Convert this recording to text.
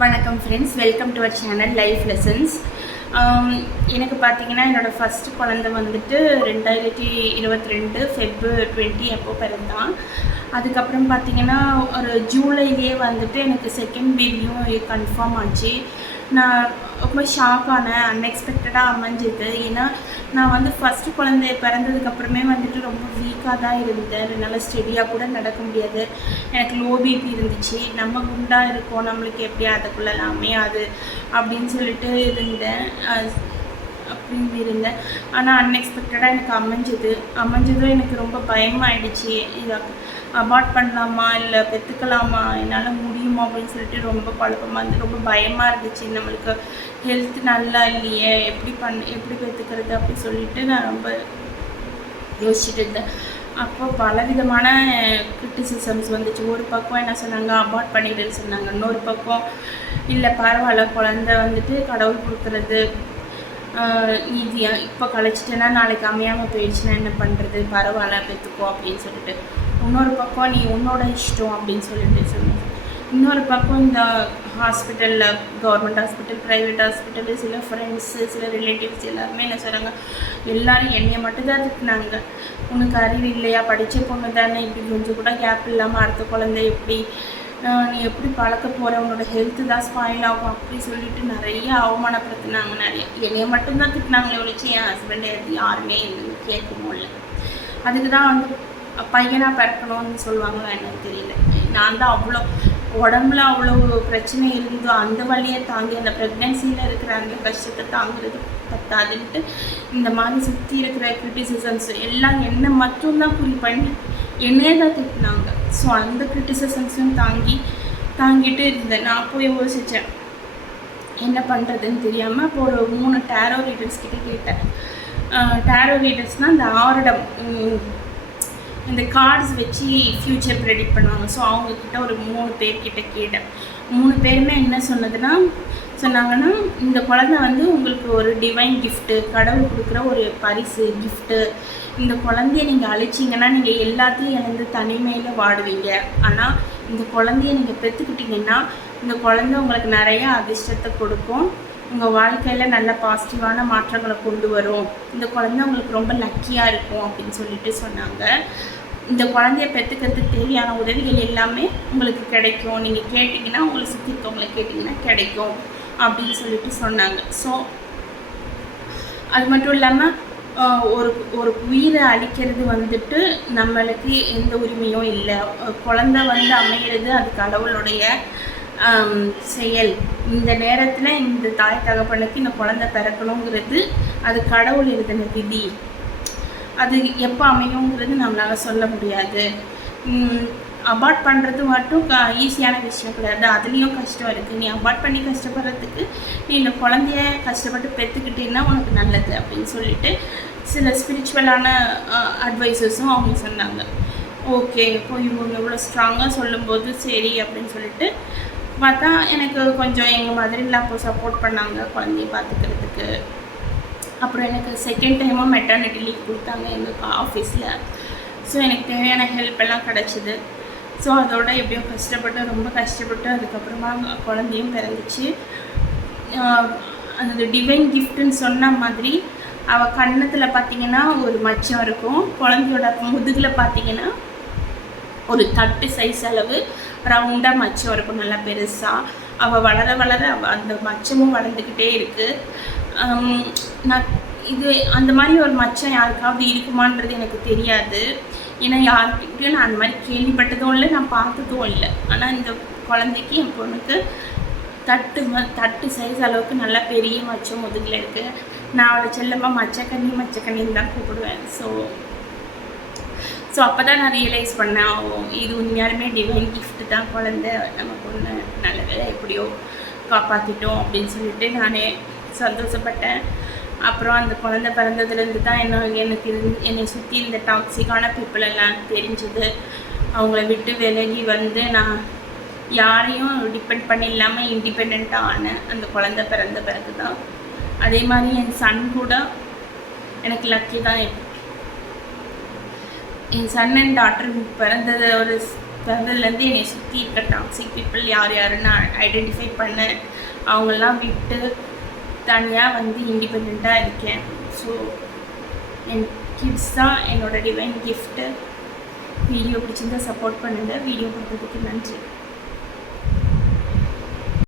வணக்கம் friends, welcome to our channel life lessons. எனக்கு பார்த்தீங்கன்னா என்னோடய ஃபஸ்ட்டு குழந்தை வந்துட்டு 2022 February 20 அப்போ பிறந்தான். அதுக்கப்புறம் பார்த்திங்கன்னா ஒரு ஜூலைலேயே வந்துட்டு எனக்கு செகண்ட் பேபியும் கன்ஃபார்ம் ஆச்சு. நான் ரொம்ப ஷாக் ஆனேன், அன்எக்ஸ்பெக்டடாக அமைஞ்சிது. ஏன்னா நான் வந்து ஃபஸ்ட்டு குழந்தை பிறந்ததுக்கப்புறமே வந்துட்டு ரொம்ப வீக்காக தான் இருந்தேன். என்னால் ஸ்டெடியாக கூட நடக்க முடியாது. எனக்கு லோ பிபி இருந்துச்சு. நம்ம குண்டாக இருக்கோம், நம்மளுக்கு எப்படி அதுக்குள்ளெல்லாம் அமையாது அப்படின்னு சொல்லிட்டு இருந்தேன். ஆனால் அன்எக்ஸ்பெக்டடாக எனக்கு அமைஞ்சதும் எனக்கு ரொம்ப பயமாகிடுச்சு. இதை அபார்ட் பண்ணலாமா இல்லை பெற்றுக்கலாமா, என்னால் முடியுமா அப்படின்னு சொல்லிட்டு ரொம்ப குழப்பமாக இருந்து ரொம்ப பயமாக இருந்துச்சு. நம்மளுக்கு ஹெல்த் நல்லா இல்லையே, எப்படி பெற்றுக்கிறது அப்படின்னு சொல்லிட்டு நான் ரொம்ப யோசிச்சுட்டு இருந்தேன். அப்போ பலவிதமான கிரிட்டிசிசம்ஸ் வந்துச்சு. ஒரு பக்கம் என்ன சொன்னாங்க, அபார்ட் பண்ணிடுன்னு சொன்னாங்க. இன்னொரு பக்கம் இல்லை பரவாயில்ல, குழந்தை வந்துட்டு கடவுள் கொடுக்குறது ஈஸியாக, இப்போ கழிச்சிட்டேன்னா நாளைக்கு அமையாமல் போயிடுச்சுன்னா என்ன பண்ணுறது, பரவாயில்ல பெற்றுக்கோ அப்படின்னு சொல்லிட்டு. இன்னொரு பக்கம் நீ உன்னோட இஷ்டம் அப்படின்னு சொல்லிட்டு சொன்னாங்க. இன்னொரு பக்கம் இந்த ஹாஸ்பிட்டலில், கவர்மெண்ட் ஹாஸ்பிட்டல், ப்ரைவேட் ஹாஸ்பிட்டலு, சில ஃப்ரெண்ட்ஸு, சில ரிலேட்டிவ்ஸ் எல்லாருமே என்ன சொல்கிறாங்க, எல்லோரும் என்னையை மட்டும்தான் திட்டினாங்க. உனக்கு அறிவு இல்லையா, படித்த பொண்ணு தானே, இப்படி கொஞ்சம் கூட கேப் இல்லாமல் அடுத்த குழந்தை எப்படி நீ எப்படி பழக்க போகிற, உன்னோட ஹெல்த்து தான் ஸ்பாயில் ஆகும் அப்படி சொல்லிட்டு நிறைய அவமானப்படுத்தினாங்க. என்னையை மட்டும்தான் திட்டினாங்களே ஒழிச்சு என் ஹஸ்பண்டை யாருமே கேட்கவும் இல்லை. அதுக்கு தான் வந்து பையனாக பிறக்கணும்னு சொல்லுவாங்களா என்னன்னு தெரியல. நான் தான் அவ்வளோ உடம்புல அவ்வளோ பிரச்சனை இருந்தோ அந்த வழியை தாங்கி அந்த ப்ரெக்னென்சியில் இருக்கிற அந்த கஷ்டத்தை தாங்குறது பத்தாதுன்ட்டு இந்த மாதிரி சுற்றி இருக்கிற கிரிட்டிசிசம்ஸ் எல்லாம் என்னை மட்டும்தான் குறி பண்ணி என்னையே தான் திட்டினாங்க. ஸோ அந்த கிரிட்டிசிசம்ஸும் தாங்கிட்டு இருந்தேன். நான் போய் யோசித்தேன் என்ன பண்ணுறதுன்னு தெரியாமல். அப்போ ஒரு 3 டேரோ ரீடர்ஸ் கிட்டே கேட்டேன். டேரோ ரீடர்ஸ்னால் இந்த ஆரிடம், இந்த கார்ட்ஸ் வச்சு ஃப்யூச்சர் ப்ரெடிக்ட் பண்ணுவாங்க. ஸோ அவங்கக்கிட்ட ஒரு 3 பேர்கிட்ட கேட்டேன். 3 பேருமே என்ன சொன்னாங்கன்னா, இந்த குழந்தை வந்து உங்களுக்கு ஒரு டிவைன் கிஃப்ட்டு, கடவுள் கொடுக்குற ஒரு பரிசு கிஃப்ட்டு. இந்த குழந்தைய நீங்கள் அழிச்சிங்கன்னா நீங்கள் எல்லாத்தையும் இழந்து தனிமையில் வாடுவீங்க. ஆனால் இந்த குழந்தைய நீங்கள் பெற்றுக்கிட்டிங்கன்னா இந்த குழந்தை உங்களுக்கு நிறைய அதிர்ஷ்டத்தை கொடுக்கும், உங்கள் வாழ்க்கையில் நல்ல பாசிட்டிவான மாற்றங்களை கொண்டு வரும், இந்த குழந்தை உங்களுக்கு ரொம்ப லக்கியாக இருக்கும் அப்படின்னு சொல்லிட்டு சொன்னாங்க. இந்த குழந்தைய பெற்றுக்கிறதுக்கு தேவையான உதவிகள் எல்லாமே உங்களுக்கு கிடைக்கும், நீங்கள் கேட்டிங்கன்னா உங்களை சுற்றி இருக்கவங்களை கேட்டிங்கன்னா கிடைக்கும் அப்படின்னு சொல்லிட்டு சொன்னாங்க. ஸோ அது மட்டும் இல்லாமல் ஒரு உயிரை அழிக்கிறது வந்துட்டு நம்மளுக்கு எந்த உரிமையும் இல்லை. குழந்தை வந்து அமையிறது அது கடவுளுடைய செயல். இந்த நேரத்தில் இந்த தாய் தகப்பனுக்கு இந்த குழந்தை பிறக்கணுங்கிறது அது கடவுள் எழுதின விதி. அது எப்போ அமையுங்கிறது நம்மளால் சொல்ல முடியாது. அபார்ட் பண்ணுறது மட்டும் ஈஸியான விஷயம் கிடையாது, அதுலேயும் கஷ்டம் இருக்குது. நீ அபார்ட் பண்ணி கஷ்டப்படுறதுக்கு நீ இந்த குழந்தைய கஷ்டப்பட்டு பெற்றுக்கிட்டேன்னா உனக்கு நல்லது அப்படின்னு சொல்லிட்டு சில ஸ்பிரிச்சுவலான அட்வைஸஸும் அவங்க சொன்னாங்க. ஓகே, இப்போ இவங்க இவ்வளோ ஸ்ட்ராங்காக சொல்லும்போது சரி அப்படின்னு சொல்லிட்டு பார்த்தா எனக்கு கொஞ்சம் எங்கள் மதரில் அப்போ சப்போர்ட் பண்ணாங்க குழந்தைய பார்த்துக்கிறதுக்கு. அப்புறம் எனக்கு செகண்ட் டைமும் மெட்டர்னிட்டி லீவ் கொடுத்தாங்க எங்கள் ஆஃபீஸில். ஸோ எனக்கு தேவையான ஹெல்ப் எல்லாம் கிடச்சிது. ஸோ அதோட எப்படியோ ரொம்ப கஷ்டப்பட்டு அதுக்கப்புறமா குழந்தையும் பிறந்துச்சு. அந்த டிவைன் கிஃப்ட்டுன்னு சொன்ன மாதிரி அவள் கன்னத்தில் பார்த்திங்கன்னா ஒரு மச்சம் இருக்கும், குழந்தையோட முதுகில் பார்த்திங்கன்னா ஒரு தட்டு சைஸ் அளவு ரவுண்டாக மச்சம் இருக்கும், நல்லா பெருசாக. அவள் வளர அந்த மச்சமும் வளர்ந்துக்கிட்டே இருக்குது. இது அந்த மாதிரி ஒரு மச்சம் யாருக்காவது இருக்குமான்றது எனக்கு தெரியாது. ஏன்னா யாருக்கிட்டையும் நான் அந்த மாதிரி கேள்விப்பட்டதும் இல்லை, நான் பார்த்ததும் இல்லை. ஆனால் இந்த குழந்தைக்கு என் பொண்ணுக்கு தட்டு சைஸ் அளவுக்கு நல்லா பெரிய மச்சம் முதுகில் இருக்குது. நான் அவளை செல்லமாக மச்சக்கண்ணின்னு தான் கூப்பிடுவேன். ஸோ அப்போ தான் நான் ரியலைஸ் பண்ணேன், இது உண்மையாலுமே டிவைன் கிஃப்ட்டு தான். குழந்தை நம்ம பொண்ணு நல்ல வேலை எப்படியோ காப்பாற்றிட்டோம் அப்படின்னு சொல்லிட்டு நானே சந்தோஷப்பட்டேன். அப்புறம் அந்த குழந்தை பிறந்ததுலேருந்து தான் என்னை சுற்றி இந்த டாக்ஸிக்கான பீப்புள் எல்லாம் தெரிஞ்சுது. அவங்கள விட்டு விலகி வந்து நான் யாரையும் டிபெண்ட் பண்ணி இல்லாமல் இண்டிபெண்ட்டாக ஆனேன் அந்த குழந்தை பிறந்த பிறகு தான். அதே மாதிரி என் சன் கூட எனக்கு லக்கி தான். என் சன் அண்ட் டாட்டர் பிறந்தது ஒரு பிறந்ததுலேருந்து என்னை சுற்றி இருக்க டாக்ஸிக் பீப்புள் யார் யாருன்னு ஐடென்டிஃபை பண்ணேன். அவங்கெல்லாம் விட்டு தனியாக வந்து இண்டிபெண்ட்டாக இருக்கேன். ஸோ என் கிட்ஸ் தான் என்னோடய டிவைன் கிஃப்ட்டு. வீடியோ பிடிச்சிருந்தா சப்போர்ட் பண்ணுங்கள். வீடியோ பார்த்ததுக்கு நன்றி.